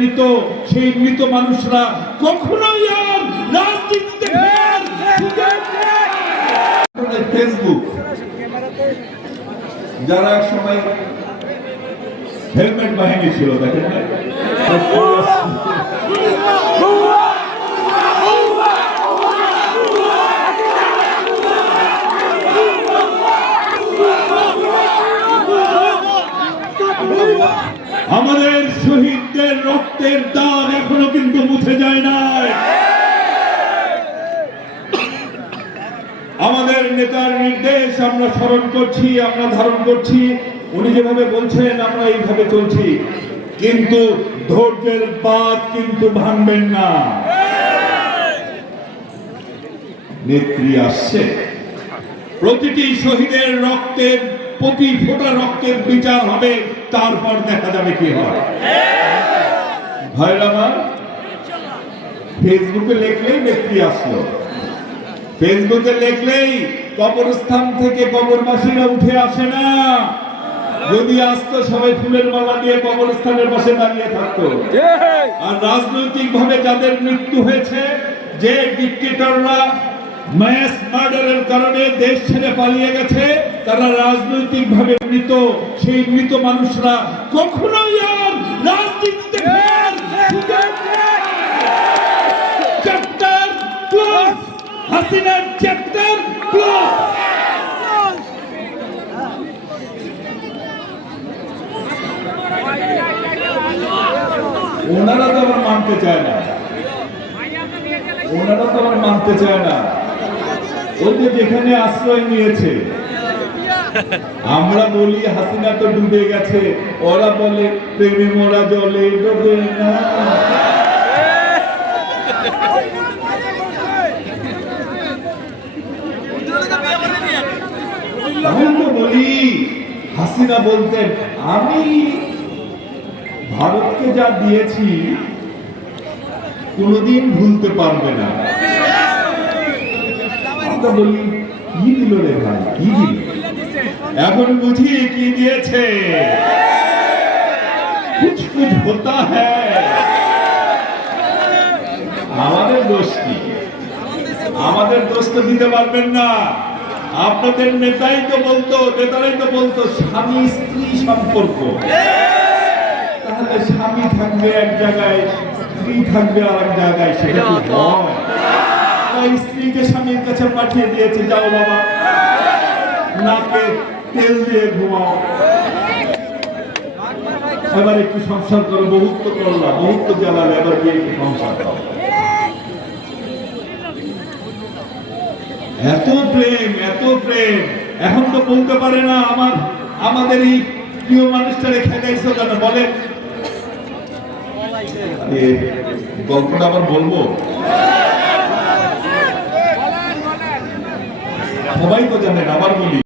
মৃত সেই মৃত মানুষরা কখনোই আর রাজনীতিতে। ফেসবুক, যারা এক সময় হেলমেট বাহিনী ছিল, দেখেন আমাদের শহীদদের রক্তের দাগ এখনও কিন্তু মুছে যায় নাই। আমাদের নেতার নির্দেশ আমরা স্মরণ করছি, আমরা ধারণ করছি, উনি যেভাবে বলছেন আমরা এইভাবে চলছি। কিন্তু ধৈর্যের বাদ কিন্তু ভাঙবেন না। নেত্রী আসছে। প্রতিটি শহীদের রক্তের, প্রতি ফোটা রক্তের বিচার হবে। তারপর দেখা যাবে কি হয়? ভাইরা আমার ফেসবুকে লিখলেই নেত্রী আসলো। ফেসবুকে লিখলেই কবরস্থান থেকে কবরবাসীরা উঠে আসে না। যদি আসতো সবাই ফুলের মালা দিয়ে কবরস্থানের পাশে দাঁড়িয়ে থাকতো। আর রাজনৈতিক ভাবে যাদের মৃত্যু হয়েছে যে ডিক্টেটররা ম্যাস মার্ডারের কারণে দেশ ছেড়ে পালিয়ে গেছে। তারা রাজনৈতিক ভাবে মৃত। সেই মৃত মানুষরা কখনোই আর রাজনীতিতে ওনারা তো আবার মানতে চায় না। ওনারা তো আবার মানতে চায় না। যে যেখানে আশ্রয় নিয়েছে। আমরা বলি, হাসিনা তো ডুবে গেছে। ওরা বলে, প্রেমে মোরা জলে ডুবে না। বলি, হাসিনা বলতেন, আমি ভারতকে যা দিয়েছি, কোনোদিন ভুলতে পারবে না। আমরা বলি কি দিল রে ভাই? কি দিল? এখন বুঝি কি দিয়েছে? কুছ কুছ হতা আমাদের দোষ কি? আমাদের দোষ তো দিতে পারবেন না। আপনাদের নেতাই তো বলতো, নেতারাই তো বলতো, স্বামী স্ত্রী সম্পর্ক। তাহলে স্বামী থাকবে এক জায়গায়, স্ত্রী থাকবে আর এক জায়গায়, সেটা কি হয়? তাই স্ত্রীকে স্বামীর কাছে পাঠিয়ে দিয়েছে যাও বাবা। নাকে তেল দিয়ে ঘুমাও। এবার একটু সংসার করো বহুত তো করলাম বহুত তো জ্বালালে এবার গিয়ে একটু সংসার করো। এত প্রেম এত প্রেম। এখন তো বলতে পারে না আমার আমাদের এই প্রিয় মানুষটারে খেলাইছো কেন বলে এ, গল্পটা আবার বলব? সবাই তো জানেন আবার বলি।